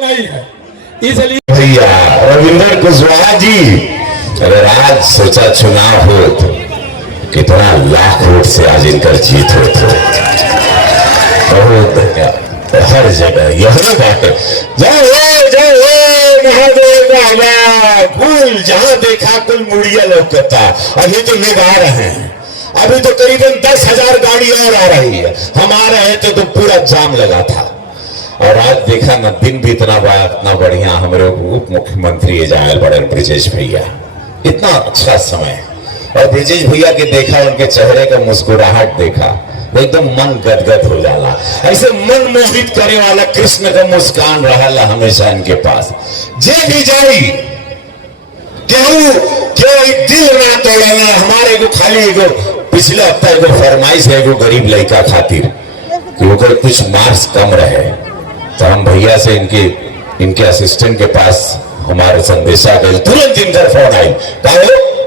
नहीं है, इसलिए भैया रविंद्र कुशवाहा जी अगर आज सोचा चुनाव हो तो कितना लाख वोट से आज इनकर जीत हो तो बहुत हर जगह यही बात है। जय महादेव बाबा, कुल जहां देखा कुल मुड़िया लौकता। अभी तो लोग आ रहे हैं, अभी तो करीबन 10,000 गाड़ी और आ रही है। हम आ रहे थे तो पूरा जाम लगा था। और आज देखा ना, दिन भी इतना बढ़िया हमारे उप मुख्यमंत्री जायल बड़े ब्रिजेश भैया, इतना अच्छा समय। और ब्रिजेश भैया के देखा, उनके चेहरे का मुस्कुराहट देखा, एकदम मन गदगद हो जाला। ऐसे मन मोहित करे वाला कृष्ण का मुस्कान रहा हमेशा इनके पास। जे भी जाई केहू दिल ना तोड़ना। हमारे को खाली एगो पिछले हफ्ता एगो फरमाइश है एगो गरीब लड़का खातिर कि ओकर कुछ मार्क्स कम रहे, तो हम भैया से इनके असिस्टेंट के पास हमारे संदेशा गए, तुरंत इनका फोन आई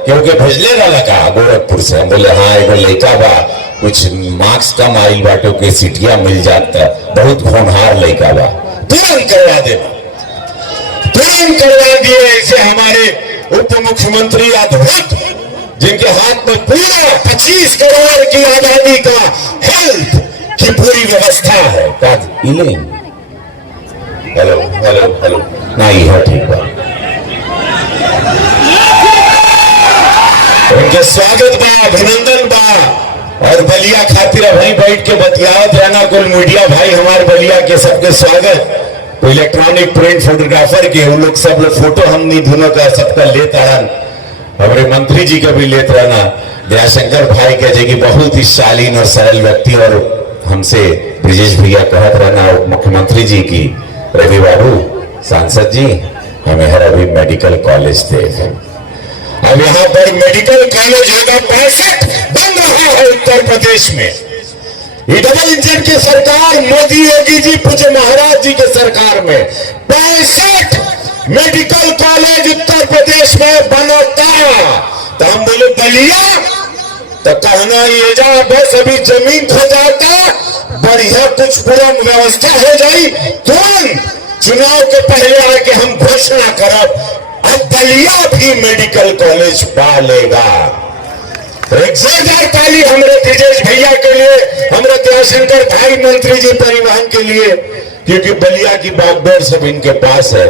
क्योंकि भेजले रहा का गोरखपुर से। हम बोले हाँ एगो लड़का बा, कुछ मार्क्स कम आई बाटो के सीटिया मिल जाता, बहुत होनहार लड़का बा, तुरंत करवा देना, तुरंत करवा दिए। ऐसे हमारे उप मुख्यमंत्री अद्भुत, जिनके हाथ में पूरा 25 करोड़ की आबादी का हेल्थ की पूरी व्यवस्था है। हेलो हेलो हेलो नहीं है, ठीक है। उनके स्वागत बा, अभिनंदन बा। और बलिया खातिर वहीं बैठ के बतियावत रहना कुल मीडिया भाई हमारे बलिया के सबके स्वागत। इलेक्ट्रॉनिक प्रिंट फोटोग्राफर के वो लोग सब लोग फोटो हमनी दोनों का सबका लेता रहन, हमारे मंत्री जी का भी लेते रहना, दयाशंकर भाई के जी की बहुत ही शालीन और सरल व्यक्ति। और हमसे ब्रिजेश भैया कहत रहना मुख्यमंत्री जी की, रवि बाबू सांसद जी हमें हर अभी मेडिकल कॉलेज थे। अब यहाँ पर मेडिकल कॉलेज होगा 65 बन रहा है उत्तर प्रदेश में। ये डबल इंजन की सरकार मोदी योगी जी पूज्य महाराज जी के सरकार में 65 मेडिकल कॉलेज उत्तर प्रदेश में बनता। तो हम बोले बलिया तो कहना ये जा बस अभी जमीन खो जाता, बढ़िया कुछ पूरा व्यवस्था हो जाई, तुरंत चुनाव के पहले आके हम घोषणा करब अब बलिया भी मेडिकल कॉलेज पालेगा। एक जोरदार ताली हमारे ब्रिजेश भैया के लिए, हमारे दयाशंकर भाई मंत्री जी परिवहन के लिए, क्योंकि बलिया की बागडोर सब इनके पास है।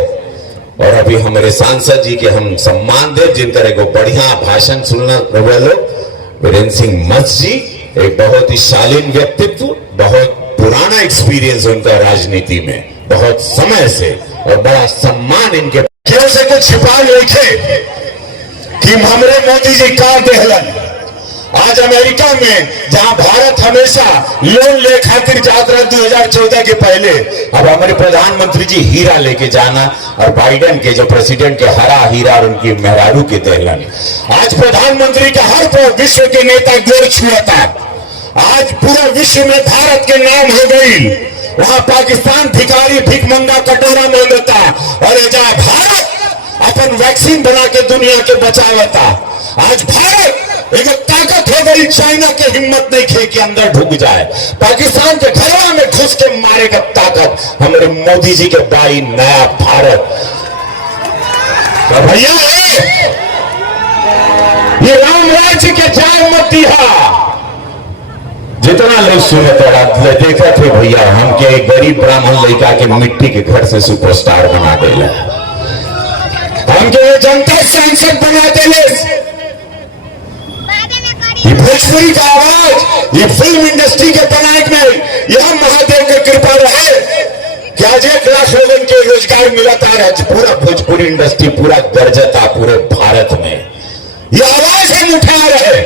और अभी हमारे सांसद जी के हम सम्मान दे, जिनका एक बढ़िया भाषण सुनना लो, वीरेंद्र सिंह मस्त जी, एक बहुत ही शालीन व्यक्तित्व, बहुत पुराना एक्सपीरियंस उनका राजनीति में, बहुत समय से, और बड़ा सम्मान इनके क्यों से कुछ छिपा लिखे कि हमारे मोदी जी का देहलन। आज अमेरिका में जहां भारत हमेशा लोन ले खातिर जाता रहा 2014 के पहले, अब हमारे प्रधानमंत्री जी हीरा लेके जाना, और बाइडेन के जो प्रेसिडेंट के हरा हीरा और उनकी मेहरारू के दहलन। आज प्रधानमंत्री का हर विश्व के नेता गोर छुआता, आज पूरा विश्व में भारत के नाम हो गई। वहां पाकिस्तान भिखारी भिख मंगा कटोरा मांगता, और जहां भारत अपन वैक्सीन बना के दुनिया के बचावता। आज भारत एक ताकत हो गई, चाइना के हिम्मत नहीं खे के अंदर ढुक जाए, पाकिस्तान के घरों में घुस के मारेगा ताकत हमारे मोदी जी के बाई नया भारत। तो भैया ये राम राज्य के जान मत दिया। जितना लोग सुने तो देखा थे भैया, हम के एक गरीब ब्राह्मण लड़का के मिट्टी के घर से सुपरस्टार बना देला, हम के जनता सांसद बना देले। ये भोजपुरी का आवाज, ये फिल्म इंडस्ट्री के बनाए में यह महादेव की कृपा रहे कि आज 1 लाख लोगों के रोजगार मिलता है। पूरा भोजपुरी इंडस्ट्री पूरा गरजता पूरे भारत में। ये आवाज हम उठा रहे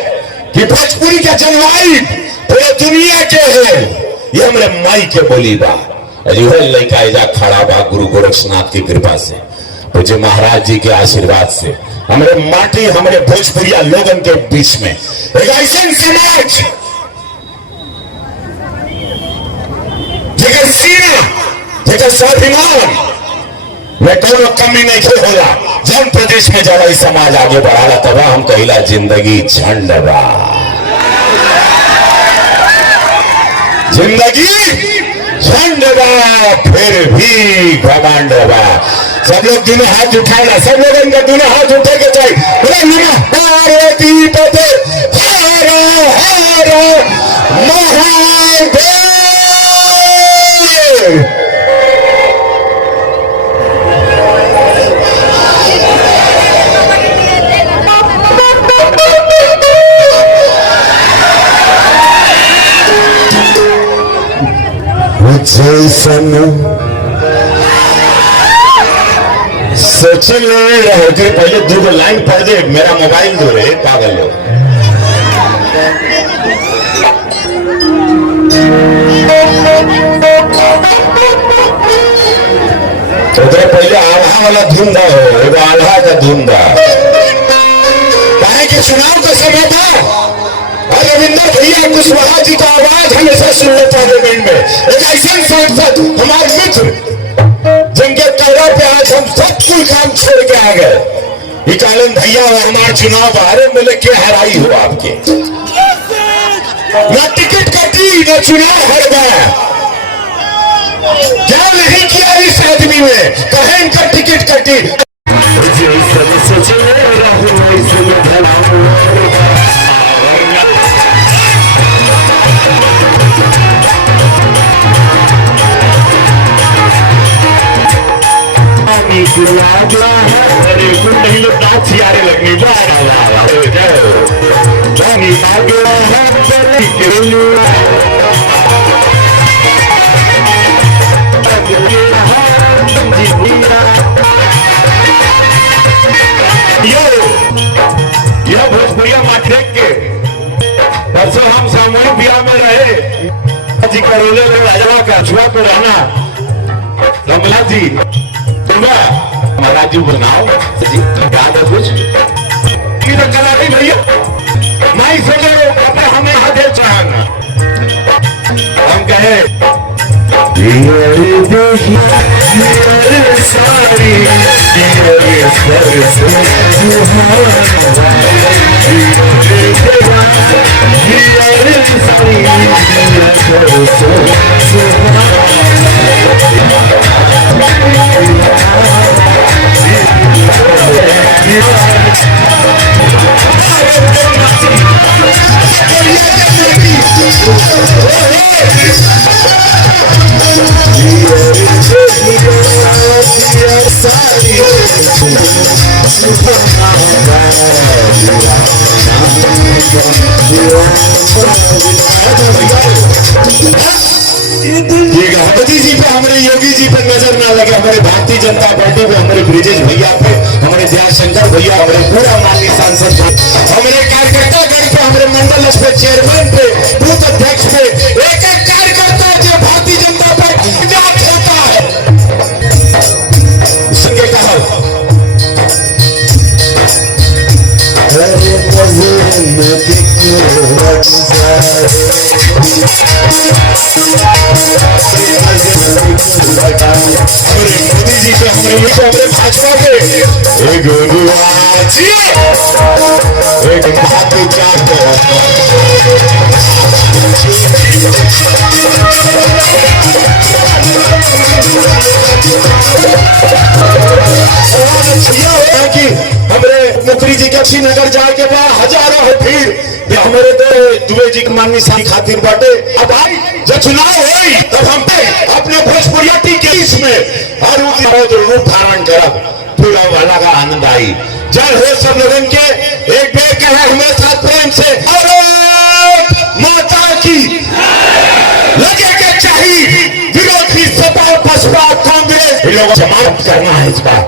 कि भोजपुरी का जलवायु पूरे दुनिया के है, ये हमारे माई के बोली बा। लड़का एजा खड़ा बा गुरु गोरक्षनाथ की कृपा से, पूज्य महाराज जी के आशीर्वाद से, हमारे माटी हमारे भोजपुरिया लोगों के बीच में एक ऐसा समाज जेकर सीना जेकर स्वाभिमान में कोनो कमी नहीं होला। जन प्रदेश में जब समाज आगे बढ़ाला तब हम कहिला जिंदगी झंड बा, जिंदगी झंड बा फिर भी घमंड बा। सब लोग दोनों हाथ उठाना, सब लोग इनका दोनों हाथ उठे के चाहिए। बोले नमः पार्वती पते हर हर महादेव। जैसन सोच ले पहले दो लाइन पढ़ दे, मेरा मोबाइल दो रे पागल लोग। उधर पहले आल्हा वाला धुन दा हो, एगो आल्हा का धुन दा। काहे के चुनाव का समय था, रविंदर भैया कुशवाहा जी का आवाज हमेशा सुनने पार्लियामेंट में। एक ऐसे सांसद हमारे मित्र जिनके कहने पे आज हम सब कुल काम छोड़ के आ गए। इटालियन भैया और हमारे चुनाव बाहर मिले के हराई हो आपके, ना टिकट कटी ना चुनाव हर गया। क्या नहीं किया इस आदमी में, कहे इनका टिकट कटी। अरे कुछ नहीं लोग नाच यारे लगनी यह भोजपुरिया माट्रेक के परसों हम सामूहिक ब्याह में रहे जी करोले में राजवा का छुआ को रहना रमला जी महाराज जी बनाओ जी याद है कुछ कलाटी भैया नहीं सोचो अपने हमें हदे चाहना हम कहे सारी गणपति जी पे हमारे योगी जी पे नजर ना लगे, हमारे भारतीय जनता पार्टी पे, हमारे ब्रिजेश भैया पे, हमारे दयाशंकर भैया, हमारे पूरा माननीय सांसद पे, हमारे कार्यकर्ता गण पे, हमारे मंडल पे, चेयरमैन पे, बूथ अध्यक्ष पे, एक एक कार्यकर्ता जो भारतीय जनता पार्टी जांच होता है संगे कहा मोदी जी पे, हमारे भाजपा पे एक कि हमारे मुखरी जी के श्रीनगर जाए के बाद हजारों है भीड़ हमारे दुबे जी माननी सारी खातिर बाटे। अब भाई जब चुनाव हुई तब हम पे अपने भोजपुरिया के इसमें हर रूप धारण करब फूल वाला का आनंद आई। जय हो सब लोगन के एक बेर कहे हमारे साथ प्रेम से भारत माता की लगे के चाहिए। विरोधी सपा बसपा कांग्रेस लोगों जमानत करना है इस बार।